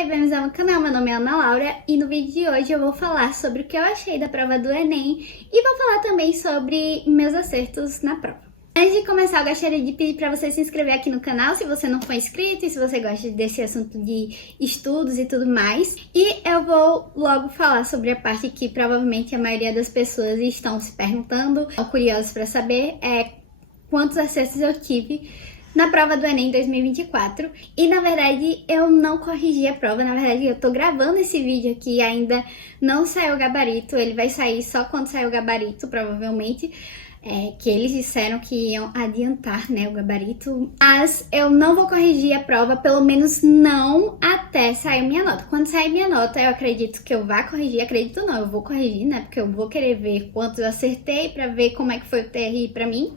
Oi, bem-vindos ao meu canal, meu nome é Ana Laura e no vídeo de hoje eu vou falar sobre o que eu achei da prova do Enem e vou falar também sobre meus acertos na prova. Antes de começar, eu gostaria de pedir para você se inscrever aqui no canal se você não for inscrito e se você gosta desse assunto de estudos e tudo mais. E eu vou logo falar sobre a parte que provavelmente a maioria das pessoas estão se perguntando, estão curiosas para saber, quantos acertos eu tive na prova do Enem 2024. E na verdade eu não corrigi a prova, na verdade eu tô gravando esse vídeo aqui e ainda não saiu o gabarito, ele vai sair só quando sair o gabarito, provavelmente. Que eles disseram que iam adiantar, né, o gabarito. Mas eu não vou corrigir a prova, pelo menos não até sair minha nota. Quando sair minha nota, eu acredito que eu vá corrigir. Acredito não, eu vou corrigir, né, porque eu vou querer ver quantos eu acertei pra ver como é que foi o TRI pra mim.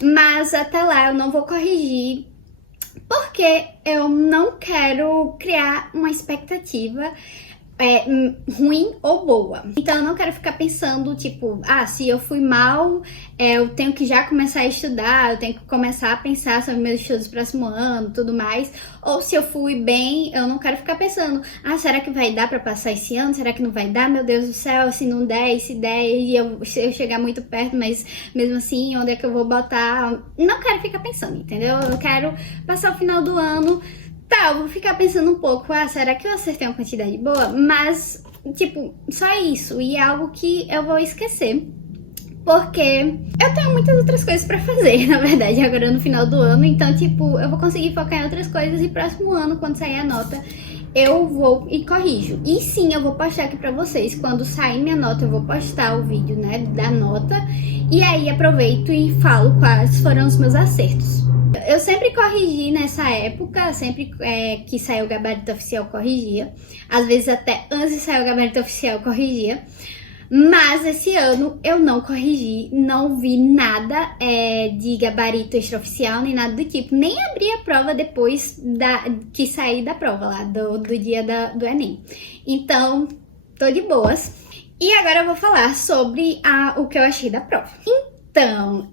Mas até lá eu não vou corrigir, porque eu não quero criar uma expectativa ruim ou boa. Então eu não quero ficar pensando, tipo, se eu fui mal, eu tenho que já começar a estudar, eu tenho que começar a pensar sobre meus estudos do próximo ano, tudo mais. Ou se eu fui bem, eu não quero ficar pensando, será que vai dar pra passar esse ano? Será que não vai dar? Meu Deus do céu, se não der, e se der, e se eu chegar muito perto, mas mesmo assim, onde é que eu vou botar? Não quero ficar pensando, entendeu? Eu quero passar o final do ano. Tá, eu vou ficar pensando um pouco, será que eu acertei uma quantidade boa? Mas, tipo, só isso, e é algo que eu vou esquecer. Porque eu tenho muitas outras coisas pra fazer, na verdade, agora no final do ano. Então, tipo, eu vou conseguir focar em outras coisas e próximo ano, quando sair a nota, eu vou e corrijo. E sim, eu vou postar aqui pra vocês. Quando sair minha nota, eu vou postar o vídeo, né, da nota. E aí aproveito e falo quais foram os meus acertos. Eu sempre corrigi nessa época, sempre que saiu o gabarito oficial eu corrigia. Às vezes até antes de sair o gabarito oficial eu corrigia. Mas esse ano eu não corrigi, não vi nada de gabarito extraoficial, nem nada do tipo. Nem abri a prova depois que saí da prova lá, do dia do Enem. Então, tô de boas. E agora eu vou falar sobre o que eu achei da prova. Então,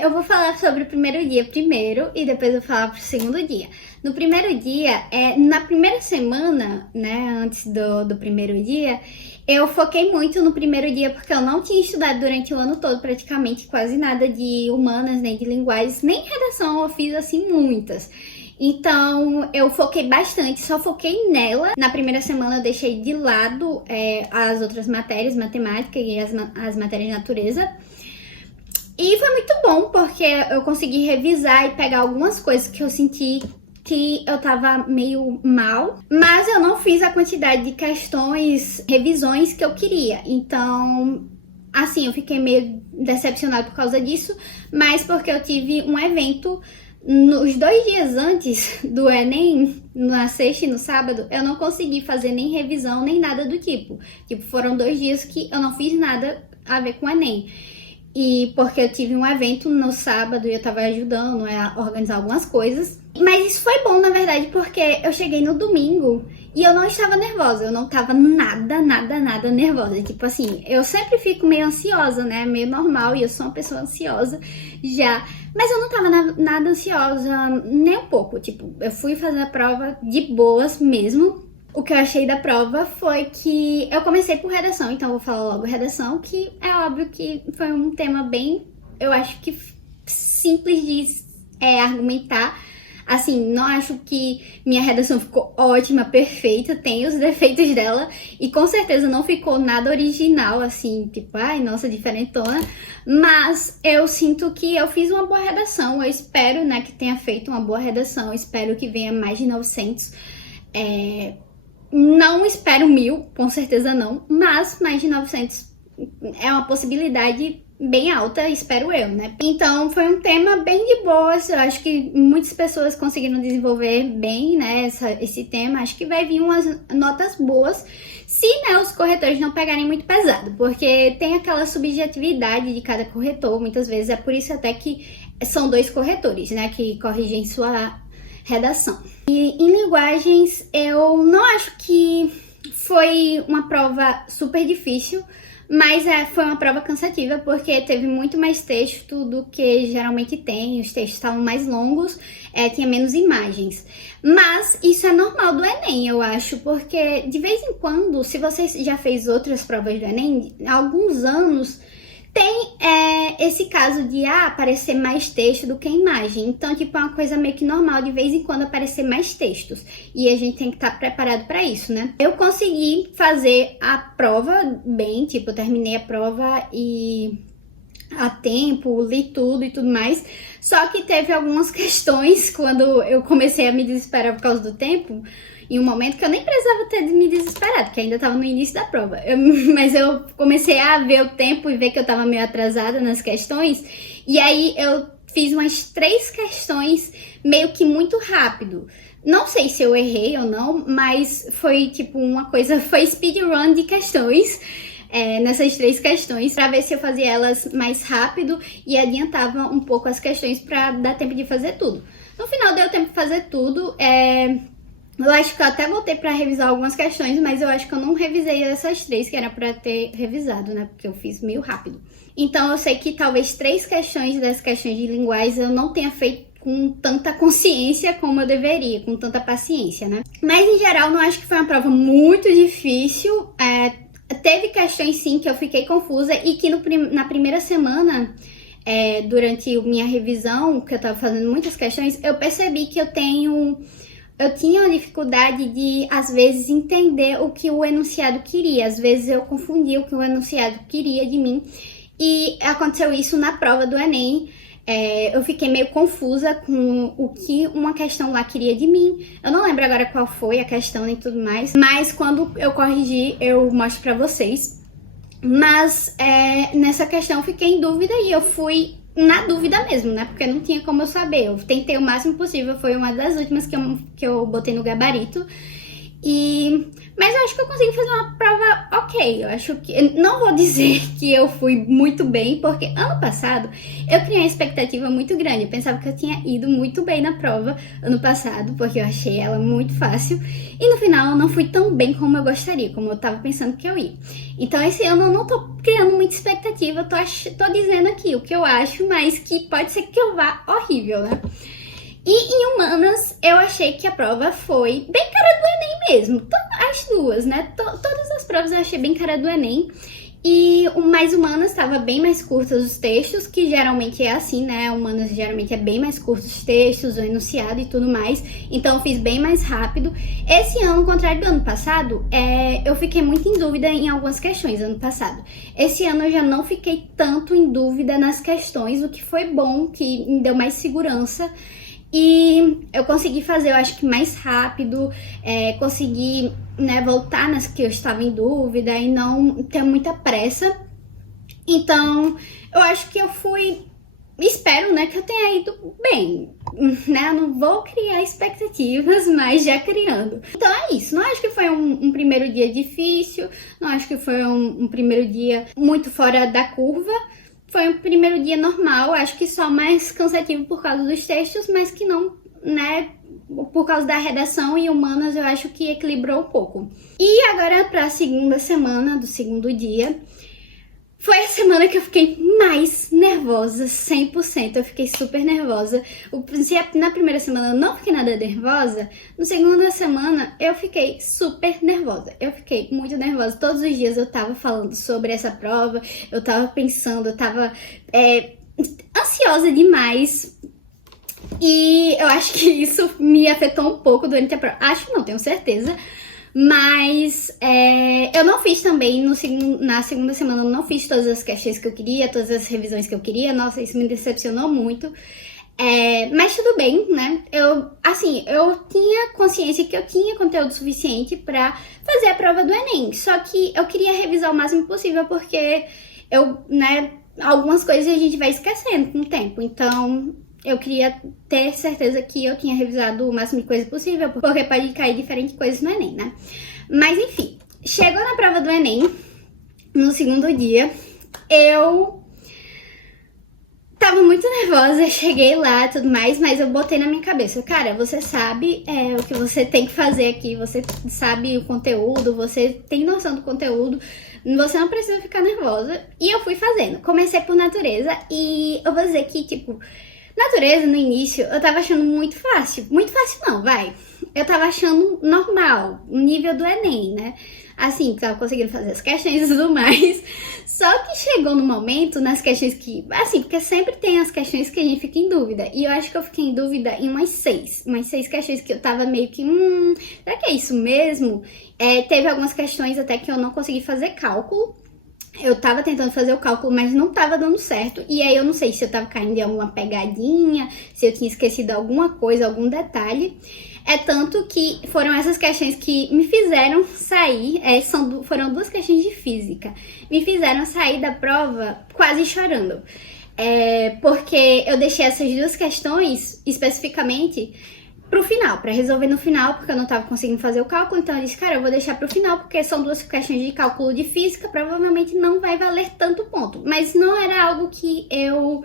eu vou falar sobre o primeiro dia primeiro e depois eu vou falar pro segundo dia. No primeiro dia, na primeira semana, né, antes do primeiro dia, eu foquei muito no primeiro dia porque eu não tinha estudado durante o ano todo praticamente quase nada de humanas, nem de linguagens, nem redação eu fiz assim muitas. Então, eu foquei bastante, só foquei nela. Na primeira semana eu deixei de lado as outras matérias, matemática e as matérias de natureza. E foi muito bom, porque eu consegui revisar e pegar algumas coisas que eu senti que eu tava meio mal, mas eu não fiz a quantidade de questões, revisões que eu queria. Então, assim, eu fiquei meio decepcionada por causa disso, mas porque eu tive um evento nos 2 dias antes do Enem, na sexta e no sábado, eu não consegui fazer nem revisão, nem nada do tipo. Tipo, foram 2 dias que eu não fiz nada a ver com o Enem. E porque eu tive um evento no sábado e eu tava ajudando a organizar algumas coisas. Mas isso foi bom, na verdade, porque eu cheguei no domingo e eu não estava nervosa. Eu não tava nada nervosa. Tipo assim, eu sempre fico meio ansiosa, né? Meio normal, e eu sou uma pessoa ansiosa já. Mas eu não tava nada ansiosa, nem um pouco. Tipo, eu fui fazer a prova de boas mesmo. O que eu achei da prova foi que eu comecei por redação, então eu vou falar logo redação, que é óbvio que foi um tema bem, eu acho que simples de argumentar. Assim, não acho que minha redação ficou ótima, perfeita, tem os defeitos dela e com certeza não ficou nada original, assim, tipo, nossa, diferentona. Mas eu sinto que eu fiz uma boa redação, eu espero, né, que tenha feito uma boa redação, espero que venha mais de 900. Não espero 1000, com certeza não, mas mais de 900 é uma possibilidade bem alta, espero eu, né? Então foi um tema bem de boas, eu acho que muitas pessoas conseguiram desenvolver bem, né, esse tema. Acho que vai vir umas notas boas, se, né, os corretores não pegarem muito pesado, porque tem aquela subjetividade de cada corretor, muitas vezes, é por isso até que são 2 corretores, né, que corrigem sua redação. E em linguagens, eu não acho que foi uma prova super difícil, mas foi uma prova cansativa porque teve muito mais texto do que geralmente tem, os textos estavam mais longos, tinha menos imagens. Mas isso é normal do Enem, eu acho, porque de vez em quando, se você já fez outras provas do Enem, há alguns anos, tem esse caso de aparecer mais texto do que imagem. Então, tipo, é uma coisa meio que normal de vez em quando aparecer mais textos. E a gente tem que estar preparado para isso, né? Eu consegui fazer a prova bem, tipo, eu terminei a prova e a tempo, li tudo e tudo mais. Só que teve algumas questões quando eu comecei a me desesperar por causa do tempo, em um momento que eu nem precisava ter me desesperado, que ainda estava no início da prova. Mas eu comecei a ver o tempo e ver que eu estava meio atrasada nas questões. E aí eu fiz umas 3 questões meio que muito rápido. Não sei se eu errei ou não, mas foi tipo uma coisa, foi speedrun de questões. Nessas 3 questões, para ver se eu fazia elas mais rápido e adiantava um pouco as questões para dar tempo de fazer tudo. No final deu tempo de fazer tudo. Eu acho que eu até voltei pra revisar algumas questões, mas eu acho que eu não revisei essas 3 que era pra ter revisado, né? Porque eu fiz meio rápido. Então eu sei que talvez 3 questões das questões de linguagem eu não tenha feito com tanta consciência como eu deveria, com tanta paciência, né? Mas em geral não acho que foi uma prova muito difícil. Teve questões sim que eu fiquei confusa e que na primeira semana, durante minha revisão, que eu tava fazendo muitas questões, eu percebi que eu tinha uma dificuldade de, às vezes, entender o que o enunciado queria. Às vezes eu confundia o que o enunciado queria de mim. E aconteceu isso na prova do Enem. Eu fiquei meio confusa com o que uma questão lá queria de mim. Eu não lembro agora qual foi a questão e tudo mais. Mas quando eu corrigi, eu mostro pra vocês. Mas nessa questão eu fiquei em dúvida e eu fui na dúvida mesmo, né? Porque não tinha como eu saber. Eu tentei o máximo possível, foi uma das últimas que eu botei no gabarito. Mas eu acho que eu consegui fazer uma prova ok. Eu acho que... Não vou dizer que eu fui muito bem, porque ano passado eu criei uma expectativa muito grande. Eu pensava que eu tinha ido muito bem na prova ano passado, porque eu achei ela muito fácil. E no final eu não fui tão bem como eu gostaria, como eu tava pensando que eu ia. Então esse ano eu não tô criando muita expectativa, tô dizendo aqui o que eu acho, mas que pode ser que eu vá horrível, né? E em humanas, eu achei que a prova foi bem cara do Enem mesmo. As duas, né? Todas as provas eu achei bem cara do Enem. E o mais humanas estava bem mais curtas os textos, que geralmente é assim, né? Humanas geralmente é bem mais curtos os textos, o enunciado e tudo mais. Então eu fiz bem mais rápido. Esse ano, ao contrário do ano passado, eu fiquei muito em dúvida em algumas questões ano passado. Esse ano eu já não fiquei tanto em dúvida nas questões, o que foi bom, que me deu mais segurança. E eu consegui fazer, eu acho que mais rápido, consegui, né, voltar nas que eu estava em dúvida e não ter muita pressa. Então, eu acho que eu espero, né, que eu tenha ido bem, né? Eu não vou criar expectativas, mas já criando. Então é isso, não acho que foi um primeiro dia difícil, não acho que foi um primeiro dia muito fora da curva. Foi um primeiro dia normal, acho que só mais cansativo por causa dos textos, mas que não, né, por causa da redação e humanas eu acho que equilibrou um pouco. E agora para a segunda semana do segundo dia, foi a semana que eu fiquei mais nervosa, 100%, eu fiquei super nervosa. Se na primeira semana eu não fiquei nada nervosa, na segunda semana eu fiquei super nervosa. Eu fiquei muito nervosa, todos os dias eu tava falando sobre essa prova, eu tava pensando, eu tava ansiosa demais. E eu acho que isso me afetou um pouco durante a prova, acho não, tenho certeza. Mas eu não fiz também, na segunda semana eu não fiz todas as questões que eu queria, todas as revisões que eu queria. Nossa, isso me decepcionou muito. Mas tudo bem, né? Eu tinha consciência que eu tinha conteúdo suficiente pra fazer a prova do Enem. Só que eu queria revisar o máximo possível, porque algumas coisas a gente vai esquecendo com o tempo. Então... eu queria ter certeza que eu tinha revisado o máximo de coisa possível, porque pode cair diferentes coisas no Enem, né? Mas enfim, chegou na prova do Enem, no segundo dia, eu tava muito nervosa, cheguei lá e tudo mais, mas eu botei na minha cabeça, cara, você sabe o que você tem que fazer aqui, você sabe o conteúdo, você tem noção do conteúdo, você não precisa ficar nervosa. E eu fui fazendo. Comecei por natureza e eu vou dizer que, tipo, natureza no início eu tava achando muito fácil. Muito fácil não, vai. Eu tava achando normal, o nível do Enem, né? Assim, tava conseguindo fazer as questões e tudo mais. Só que chegou no momento, nas questões que... Assim, porque sempre tem as questões que a gente fica em dúvida. E eu acho que eu fiquei em dúvida em umas seis questões que eu tava meio que... será que é isso mesmo? Teve algumas questões até que eu não consegui fazer cálculo. Eu tava tentando fazer o cálculo, mas não tava dando certo. E aí eu não sei se eu tava caindo em alguma pegadinha, se eu tinha esquecido alguma coisa, algum detalhe. É tanto que foram essas questões que me fizeram sair, foram duas questões de física, me fizeram sair da prova quase chorando. Porque eu deixei essas duas questões, especificamente, pro final, pra resolver no final, porque eu não tava conseguindo fazer o cálculo, então eu disse, cara, eu vou deixar pro final, porque são duas questões de cálculo de física, provavelmente não vai valer tanto ponto. Mas não era algo que eu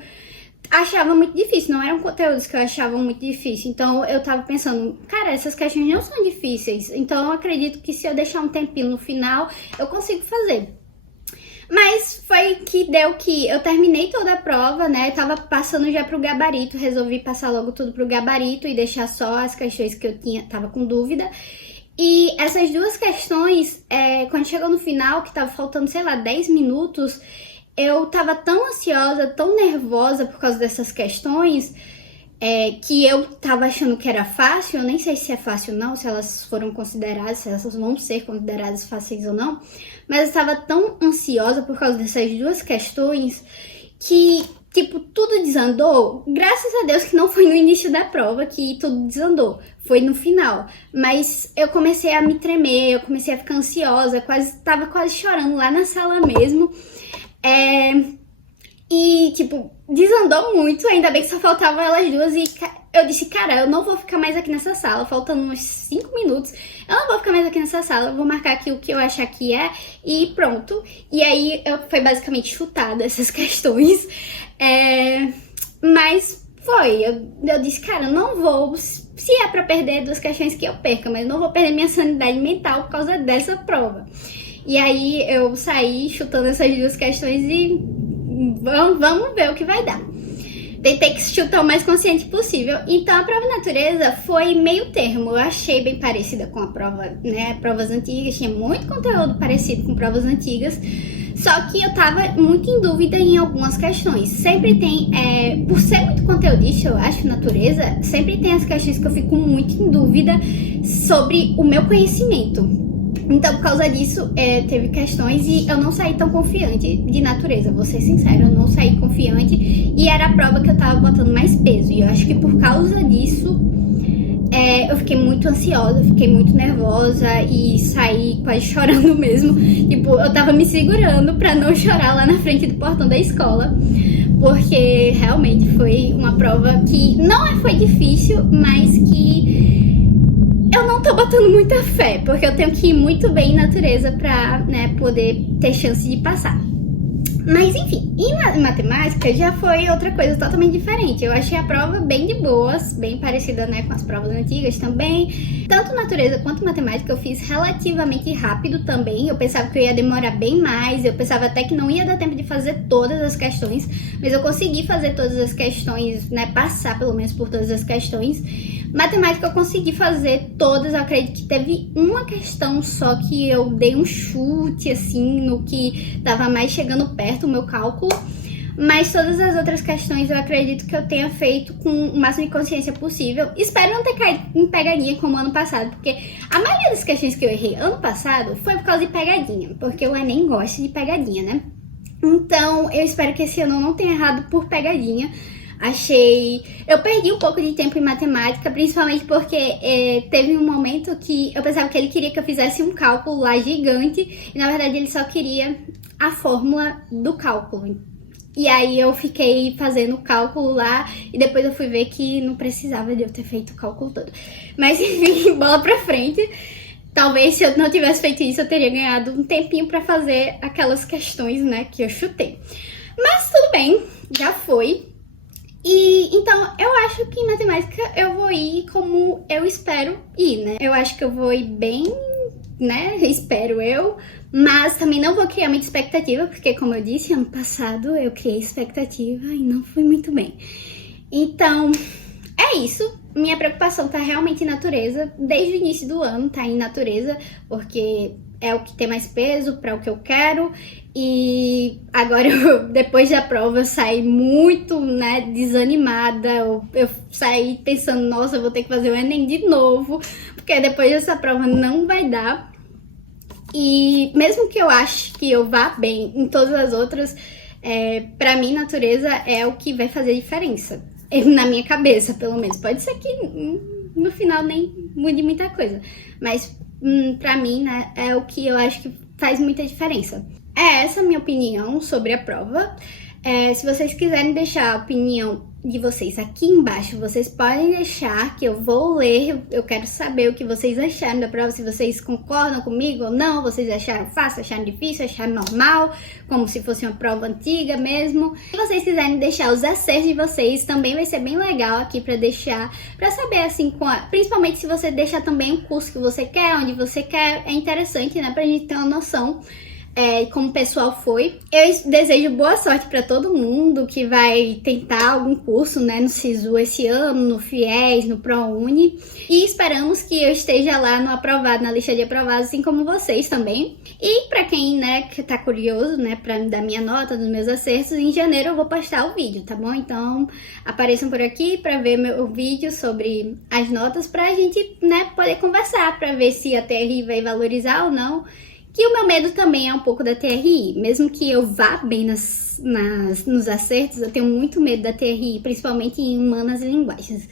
achava muito difícil, não eram conteúdos que eu achava muito difícil. Então eu tava pensando, cara, essas questões não são difíceis, então eu acredito que se eu deixar um tempinho no final, eu consigo fazer. Mas foi que deu que eu terminei toda a prova, né? Eu tava passando já pro gabarito, resolvi passar logo tudo pro gabarito e deixar só as questões que eu tava com dúvida. E essas duas questões, quando chegou no final, que tava faltando, sei lá, 10 minutos, eu tava tão ansiosa, tão nervosa por causa dessas questões, que eu tava achando que era fácil. Eu nem sei se é fácil ou não, se elas foram consideradas, se elas vão ser consideradas fáceis ou não. Mas eu estava tão ansiosa por causa dessas duas questões que, tipo, tudo desandou. Graças a Deus que não foi no início da prova que tudo desandou, foi no final. Mas eu comecei a me tremer, eu comecei a ficar ansiosa, tava quase chorando lá na sala mesmo. E, tipo, desandou muito, ainda bem que só faltavam elas duas e eu disse, cara, eu não vou ficar mais aqui nessa sala, faltando uns 5 minutos, eu não vou ficar mais aqui nessa sala, eu vou marcar aqui o que eu achar que e pronto. E aí, foi basicamente chutada essas questões, mas foi, eu disse, cara, eu não vou, se é pra perder duas questões que eu perca, mas não vou perder minha sanidade mental por causa dessa prova. E aí, eu saí chutando essas duas questões e vamos ver o que vai dar. Tentei que chutar o mais consciente possível. Então a prova natureza foi meio termo. Eu achei bem parecida com a prova, né? Provas antigas, tinha muito conteúdo parecido com provas antigas. Só que eu tava muito em dúvida em algumas questões. Sempre tem, por ser muito conteudista, eu acho, natureza, sempre tem as questões que eu fico muito em dúvida sobre o meu conhecimento. Então, por causa disso, teve questões e eu não saí tão confiante de natureza, vou ser sincera, eu não saí confiante e era a prova que eu tava botando mais peso. E eu acho que por causa disso, eu fiquei muito ansiosa, fiquei muito nervosa e saí quase chorando mesmo. Tipo, eu tava me segurando pra não chorar lá na frente do portão da escola, porque realmente foi uma prova que não foi difícil, mas que eu não tô botando muita fé, porque eu tenho que ir muito bem em natureza pra, né, poder ter chance de passar. Mas enfim, e na matemática já foi outra coisa totalmente diferente. Eu achei a prova bem de boas, bem parecida, né, com as provas antigas também. Tanto natureza quanto matemática eu fiz relativamente rápido também. Eu pensava que eu ia demorar bem mais, eu pensava até que não ia dar tempo de fazer todas as questões, mas eu consegui fazer todas as questões, né, passar pelo menos por todas as questões. Matemática eu consegui fazer todas, eu acredito que teve uma questão só que eu dei um chute, assim, no que tava mais chegando perto o meu cálculo. Mas todas as outras questões eu acredito que eu tenha feito com o máximo de consciência possível. Espero não ter caído em pegadinha como ano passado, porque a maioria das questões que eu errei ano passado foi por causa de pegadinha, porque o Enem gosta de pegadinha, né? Então, eu espero que esse ano eu não tenha errado por pegadinha. Eu perdi um pouco de tempo em matemática, principalmente porque teve um momento que eu pensava que ele queria que eu fizesse um cálculo lá gigante, e na verdade ele só queria a fórmula do cálculo. E aí eu fiquei fazendo o cálculo lá, e depois eu fui ver que não precisava de eu ter feito o cálculo todo. Mas enfim, bola pra frente. Talvez se eu não tivesse feito isso, eu teria ganhado um tempinho pra fazer aquelas questões, né, que eu chutei. Mas tudo bem, já foi. E então eu acho que em matemática eu vou ir como eu espero ir, né? Eu acho que eu vou ir bem, né? Espero eu. Mas também não vou criar muita expectativa, porque como eu disse, ano passado eu criei expectativa e não fui muito bem. Então, é isso. Minha preocupação tá realmente em natureza. Desde o início do ano tá em natureza, porque é o que tem mais peso para o que eu quero. E agora, depois da prova, eu saí muito, né, desanimada. Eu saí pensando, nossa, eu vou ter que fazer o Enem de novo, porque depois dessa prova não vai dar. E mesmo que eu ache que eu vá bem em todas as outras, pra mim, natureza é o que vai fazer diferença. Na minha cabeça, pelo menos. Pode ser que no final nem mude muita coisa. Mas pra mim, né, é o que eu acho que faz muita diferença. É essa a minha opinião sobre a prova. Se vocês quiserem deixar a opinião de vocês aqui embaixo, vocês podem deixar que eu vou ler. Eu quero saber o que vocês acharam da prova, se vocês concordam comigo ou não, vocês acharam fácil, acharam difícil, acharam normal, como se fosse uma prova antiga mesmo. Se vocês quiserem deixar os acertos de vocês, também vai ser bem legal aqui pra deixar, pra saber assim, principalmente se você deixar também o curso que você quer, onde você quer, é interessante, né, pra gente ter uma noção como o pessoal foi. Eu desejo boa sorte para todo mundo que vai tentar algum curso, né, no SISU esse ano, no FIES, no ProUni. E esperamos que eu esteja lá no aprovado, na lista de aprovados, assim como vocês também. E para quem, né, que tá curioso, né, para me dar minha nota, dos meus acertos, em janeiro eu vou postar o vídeo, tá bom? Então apareçam por aqui para ver meu vídeo sobre as notas, pra gente, né, poder conversar, para ver se a TRI vai valorizar ou não. Que o meu medo também é um pouco da TRI, mesmo que eu vá bem nos acertos, eu tenho muito medo da TRI, principalmente em humanas e linguagens.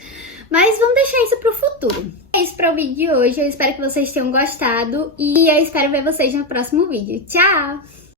Mas vamos deixar isso pro futuro. É isso para o vídeo de hoje, eu espero que vocês tenham gostado e eu espero ver vocês no próximo vídeo. Tchau!